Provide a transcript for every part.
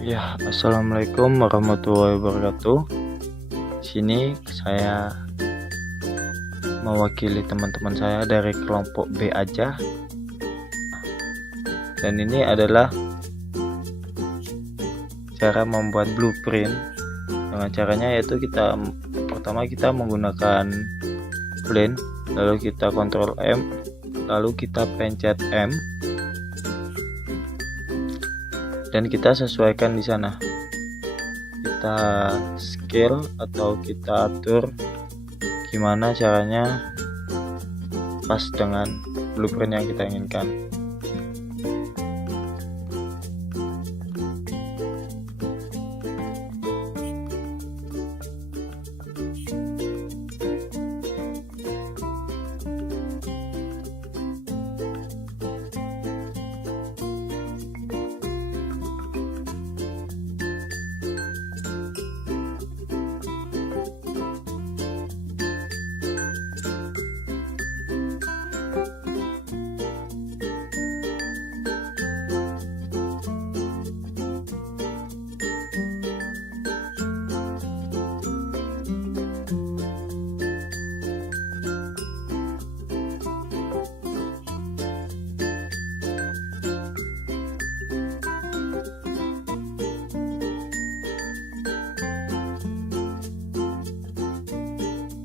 Ya, assalamualaikum warahmatullahi wabarakatuh. Di sini saya mewakili teman-teman saya dari kelompok B aja. Dan ini adalah cara membuat blueprint. Dengan caranya yaitu pertama kita menggunakan plane, lalu kita Ctrl M, lalu kita pencet M. Dan kita sesuaikan di sana. Kita scale atau kita atur gimana caranya pas dengan blueprint yang kita inginkan.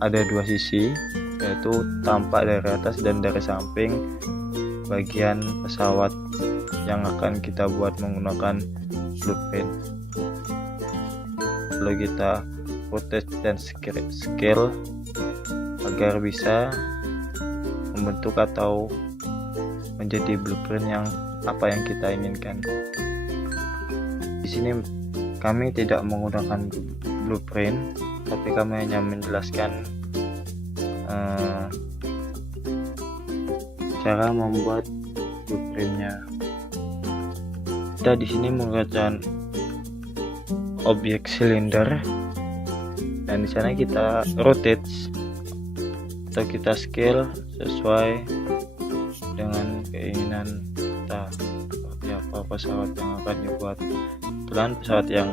Ada dua sisi, yaitu tampak dari atas dan dari samping bagian pesawat yang akan kita buat menggunakan blueprint. Lalu kita rotate dan scale agar bisa membentuk atau menjadi blueprint yang kita inginkan. Di sini kami tidak menggunakan blueprint, tapi kami hanya menjelaskan cara membuat blueprintnya. Kita di sini menggunakan objek silinder, dan di sana kita rotate atau kita scale sesuai dengan keinginan kita seperti apa pesawat yang akan dibuat. Kebetulan pesawat yang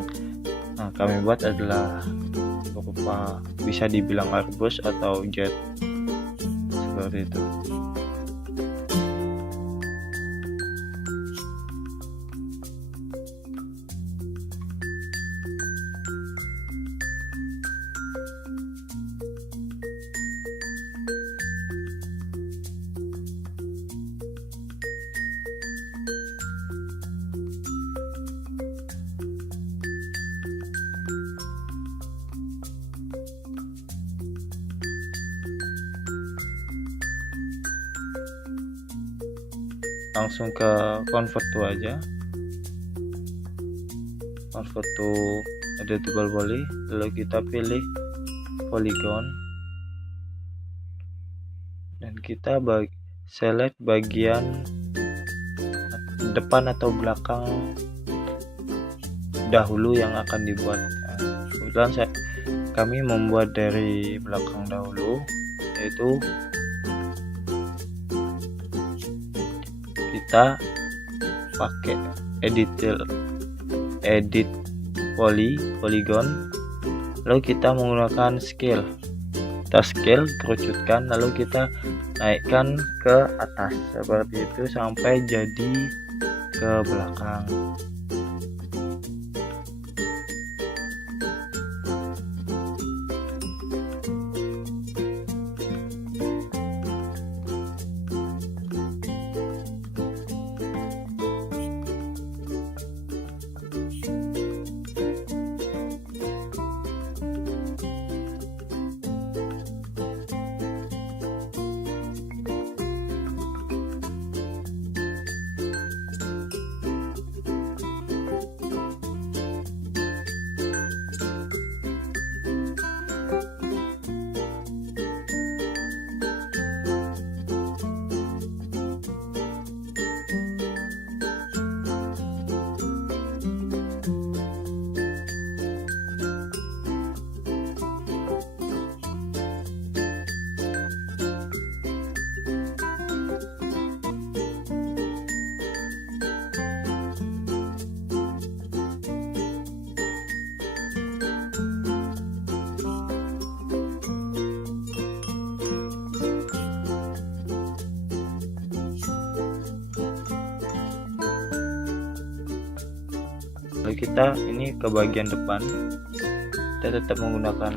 kami buat adalah berupa bisa dibilang Airbus atau jet seperti itu. Langsung ke convert to aja, convert to editable poly, lalu kita pilih polygon dan kita select bagian depan atau belakang dahulu yang akan dibuat. Kebetulan kami membuat dari belakang dahulu, yaitu kita pakai edit polygon, lalu kita menggunakan scale. Kita scale, kerucutkan, lalu kita naikkan ke atas seperti itu sampai jadi ke belakang. Lalu kita ini ke bagian depan, kita tetap menggunakan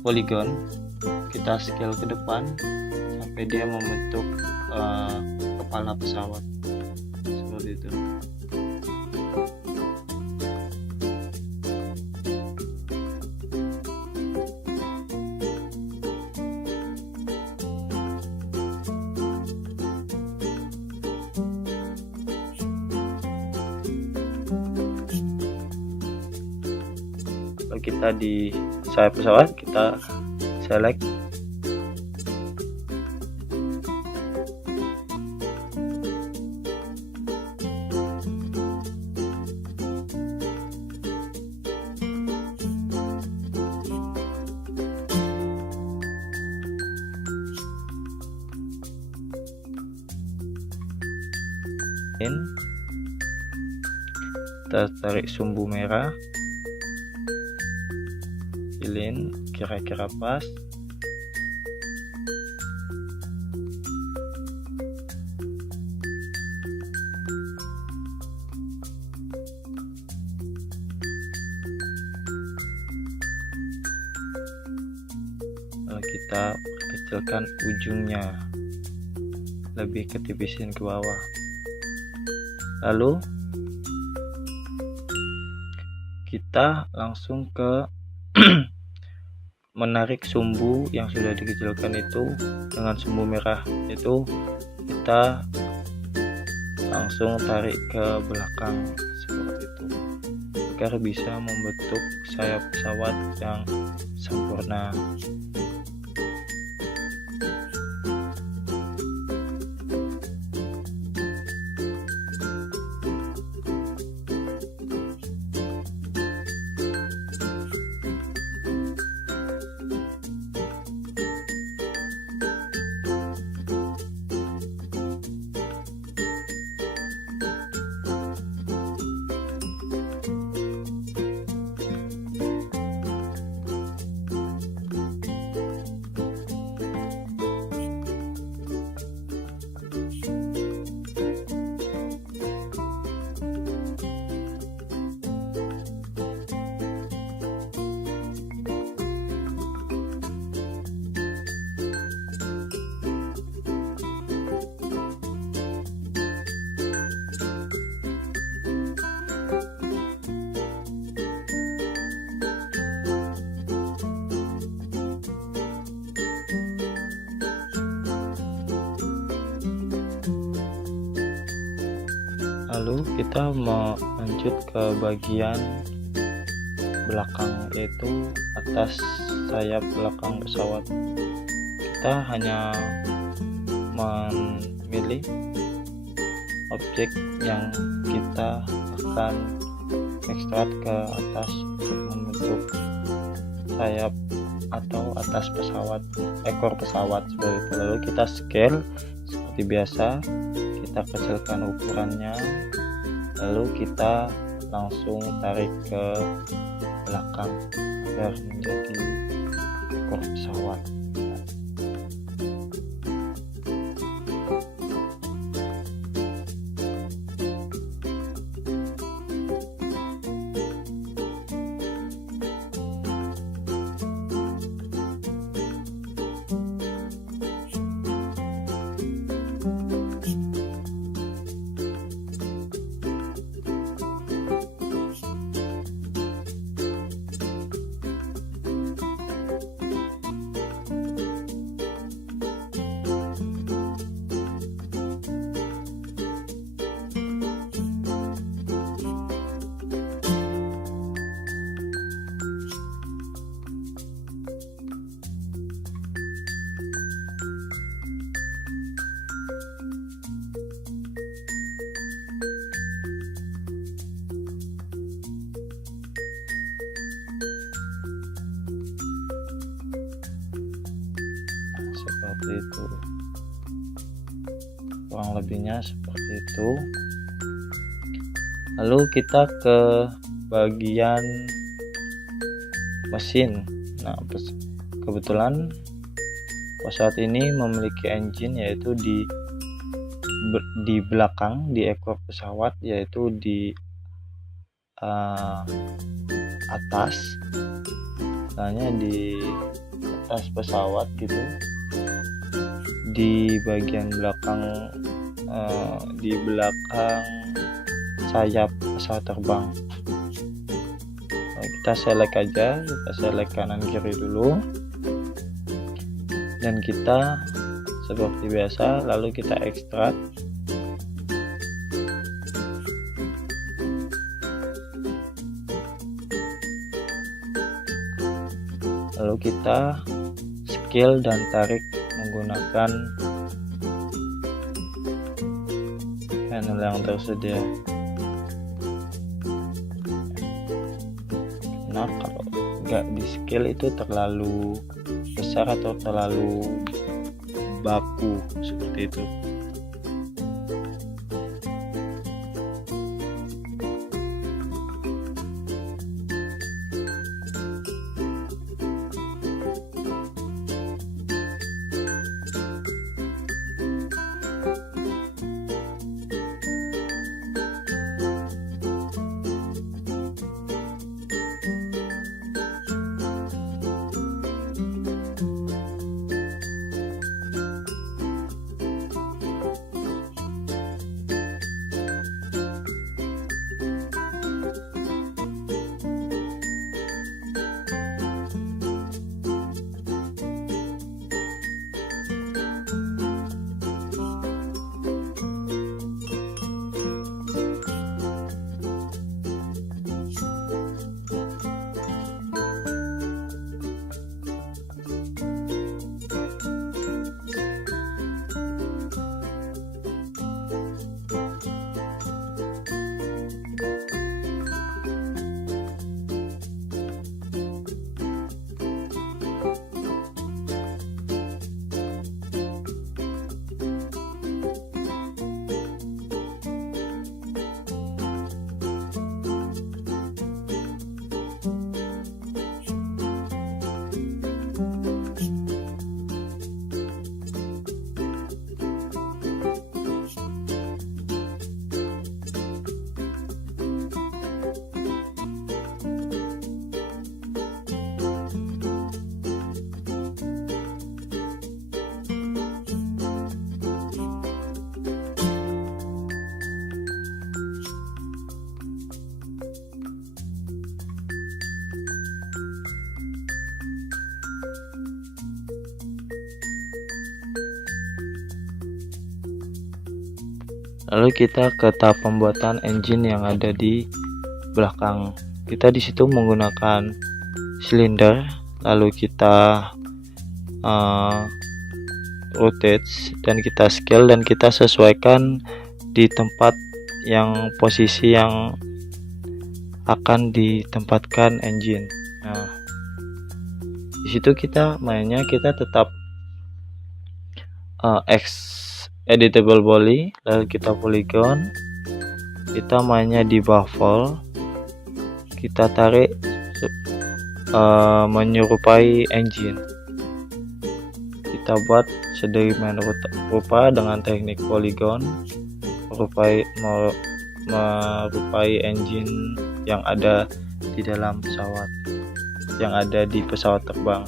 poligon, kita scale ke depan sampai dia membentuk kepala pesawat seperti itu. Lalu kita di sayap pesawat kita select, kita tarik sumbu merah, pilih kira-kira pas, lalu kita kecilkan ujungnya, lebih ketipisin ke bawah. Lalu kita langsung ke menarik sumbu yang sudah dikecilkan itu dengan sumbu merah, itu kita langsung tarik ke belakang seperti itu agar bisa membentuk sayap pesawat yang sempurna. Lalu kita mau lanjut ke bagian belakang, yaitu atas sayap belakang pesawat. Kita hanya memilih objek yang kita akan ekstrak ke atas untuk membentuk sayap atau atas pesawat, ekor pesawat seperti itu. Lalu kita scale seperti biasa, kita kecilkan ukurannya, lalu kita langsung tarik ke belakang agar menjadi ekor pesawat. Seperti itu, kurang lebihnya seperti itu. Lalu kita ke bagian mesin. Nah, kebetulan pesawat ini memiliki engine, yaitu di belakang, di ekor pesawat, yaitu di atas, misalnya di atas pesawat gitu, di bagian belakang di belakang sayap pesawat terbang. Kita select aja, kita select kanan kiri dulu, dan kita seperti biasa lalu kita ekstrak. Lalu kita scale dan tarik menggunakan panel yang tersedia. Nah, kalau nggak di scale itu terlalu besar atau terlalu baku seperti itu. Lalu kita ke tahap pembuatan engine yang ada di belakang. Kita di situ menggunakan silinder, lalu kita rotate dan kita scale dan kita sesuaikan di tempat yang posisi yang akan ditempatkan engine. Nah, di situ kita mainnya kita tetap editable body, lalu kita polygon, kita mainnya di baffle, kita tarik menyerupai engine, kita buat sedemikian rupa dengan teknik polygon merupai engine yang ada di dalam pesawat, yang ada di pesawat terbang.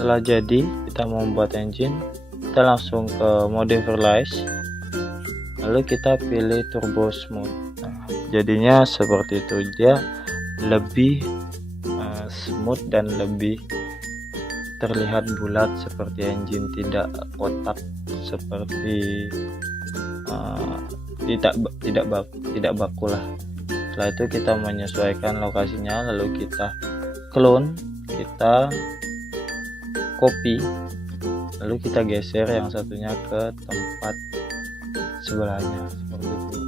Setelah jadi, kita mau membuat engine, kita langsung ke mode Verlize, lalu kita pilih turbo smooth. Nah, jadinya seperti itu, dia lebih smooth dan lebih terlihat bulat seperti engine, tidak kotak seperti tidak baku lah. Setelah itu kita menyesuaikan lokasinya, lalu kita clone, kita copy, lalu kita geser yang satunya ke tempat sebelahnya seperti itu.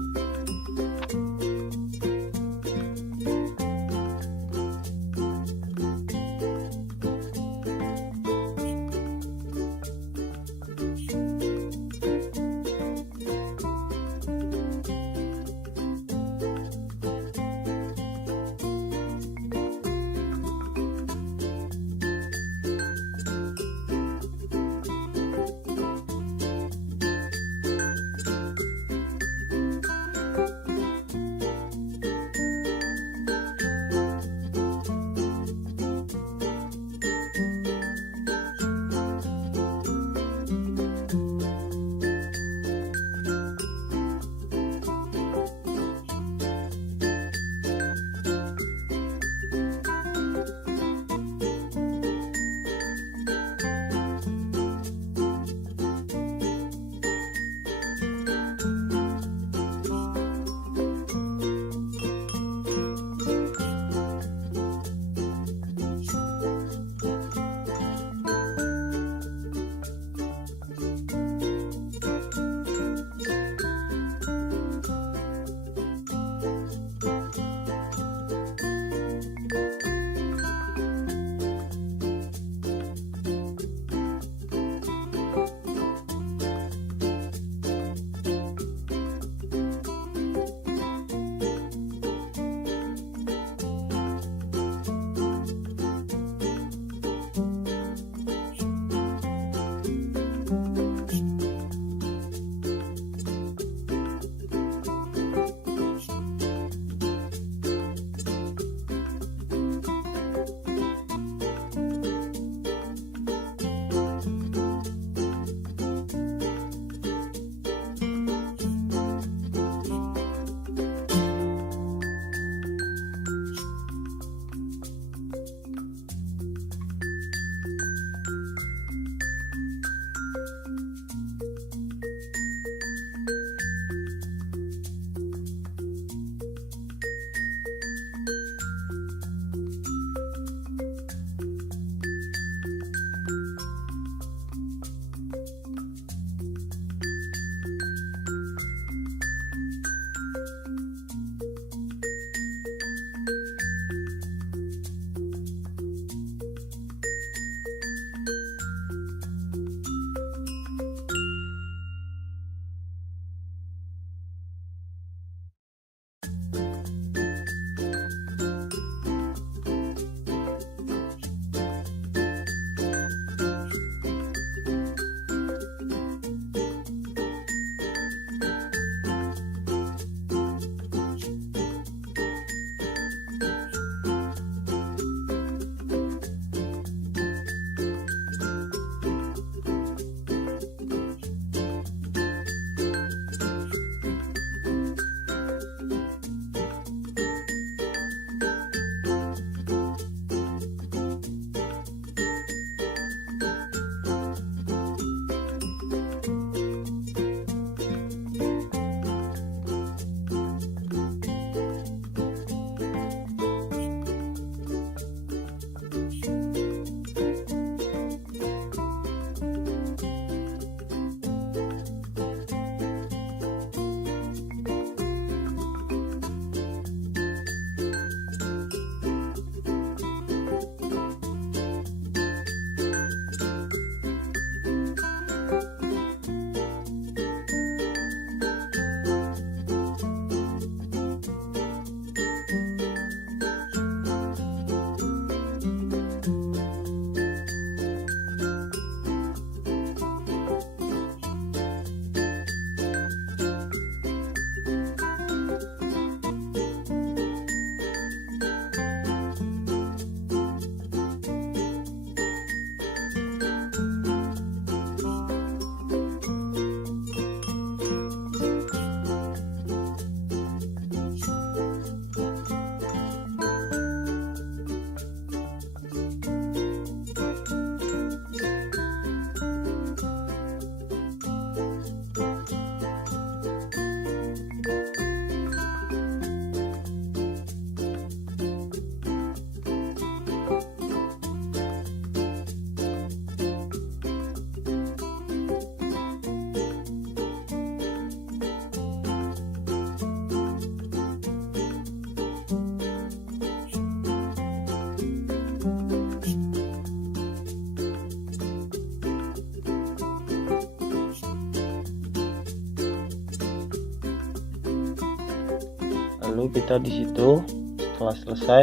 Lalu kita di situ setelah selesai,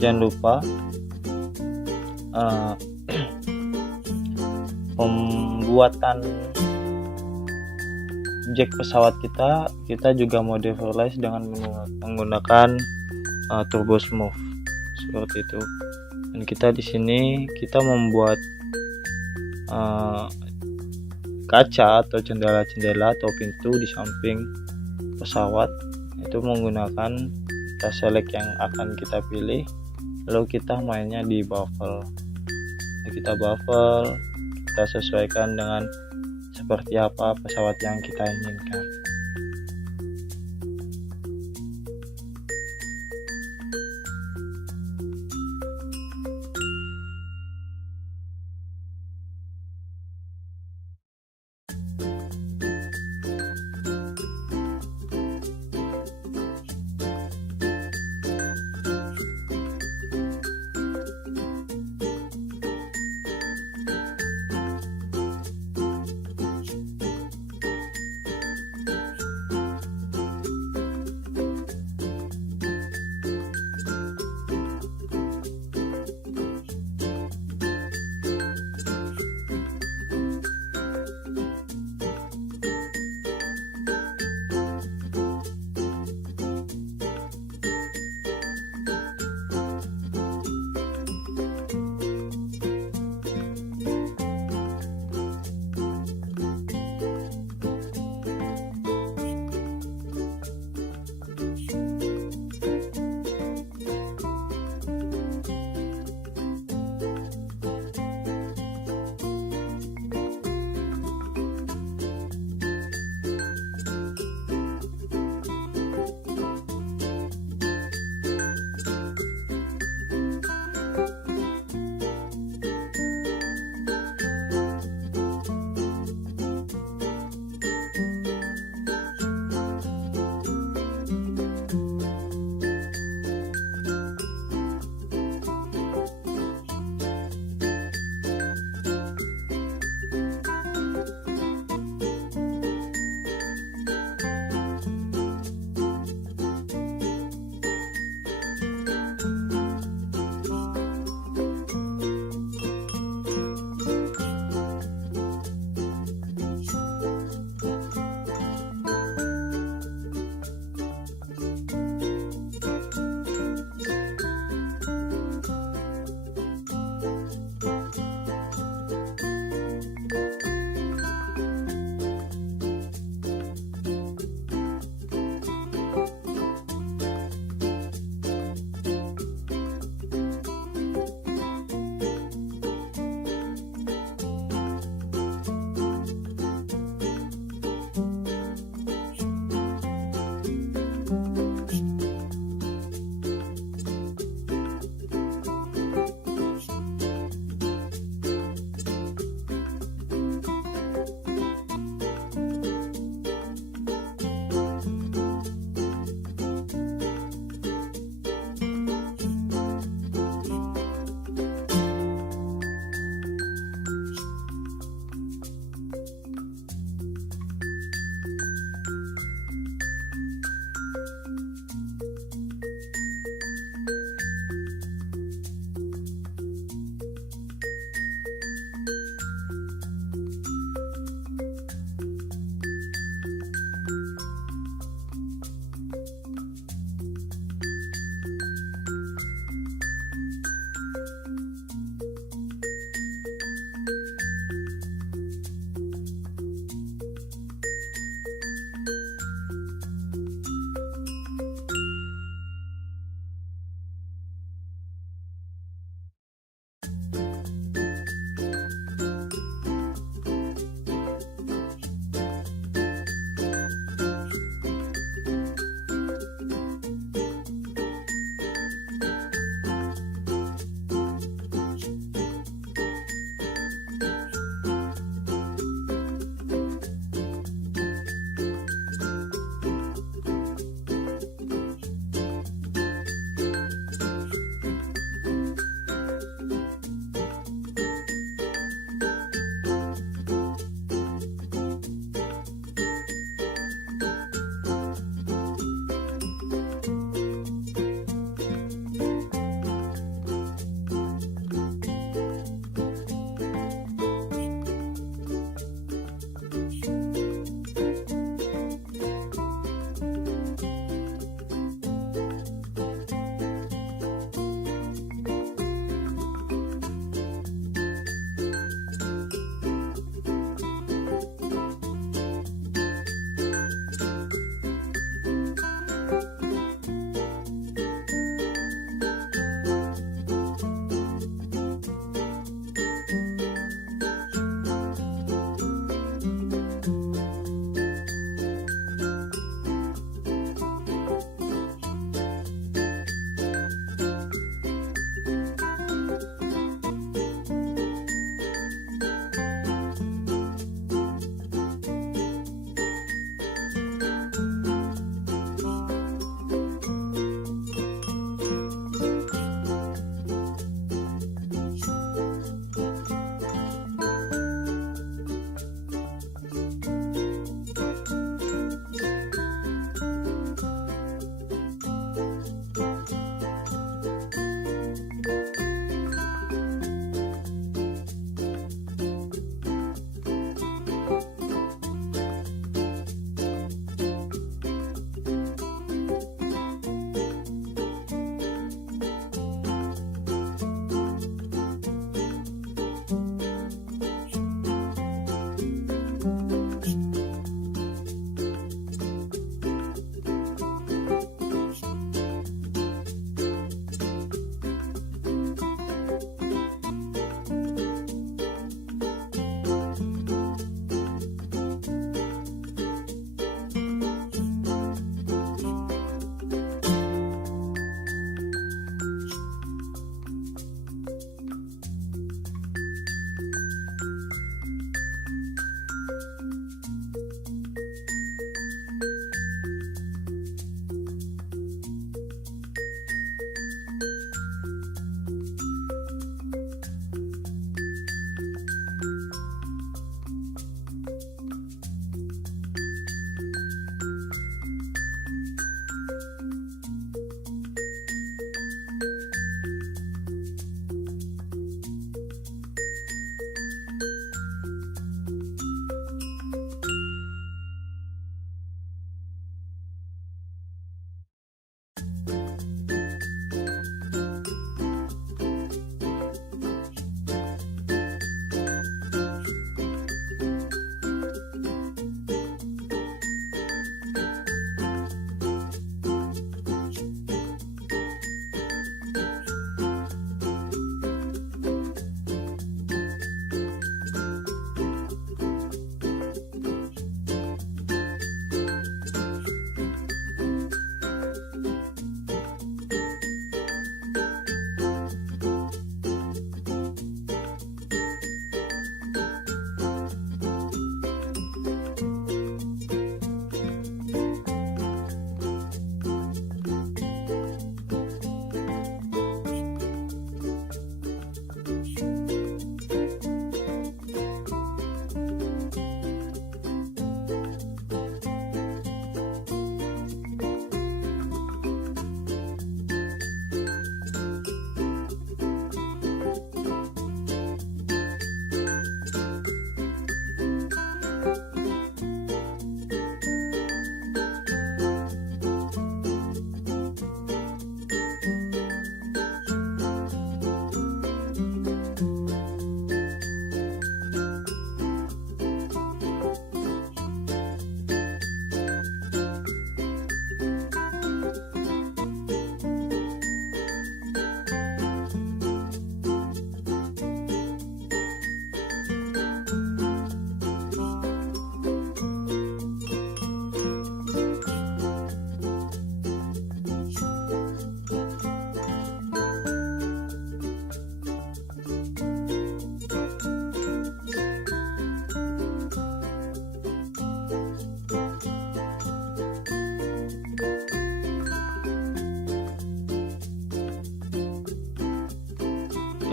jangan lupa pembuatan jack pesawat kita juga modify dengan menggunakan turbo smooth seperti itu. Dan kita di sini kita membuat kaca atau jendela-jendela atau pintu di samping pesawat itu menggunakan kita select yang akan kita pilih, lalu kita mainnya di baffle. Kita baffle, kita sesuaikan dengan seperti apa pesawat yang kita inginkan.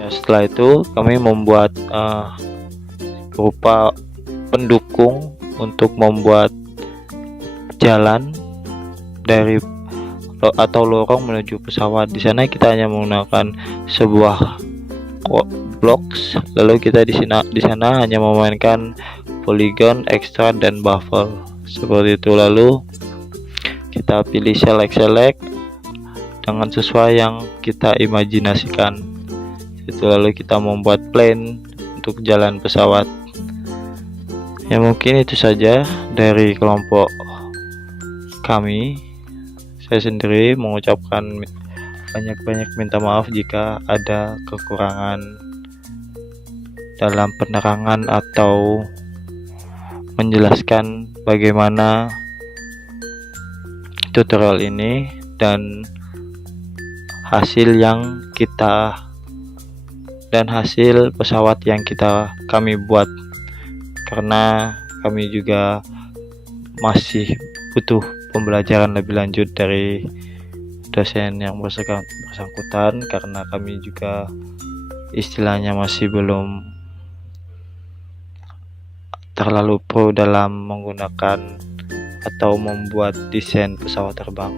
Ya, setelah itu kami membuat berupa pendukung untuk membuat jalan dari atau lorong menuju pesawat. Di sana kita hanya menggunakan sebuah blocks, lalu kita di sana hanya memainkan polygon, extrude, dan buffer seperti itu. Lalu kita pilih select dengan sesuai yang kita imajinasikan. Itu lalu kita membuat plane untuk jalan pesawat. Ya, mungkin itu saja dari kelompok kami. Saya sendiri mengucapkan banyak-banyak minta maaf jika ada kekurangan dalam penerangan atau menjelaskan bagaimana tutorial ini dan hasil pesawat yang kami buat, karena kami juga masih butuh pembelajaran lebih lanjut dari dosen yang bersangkutan, karena kami juga istilahnya masih belum terlalu pro dalam menggunakan atau membuat desain pesawat terbang.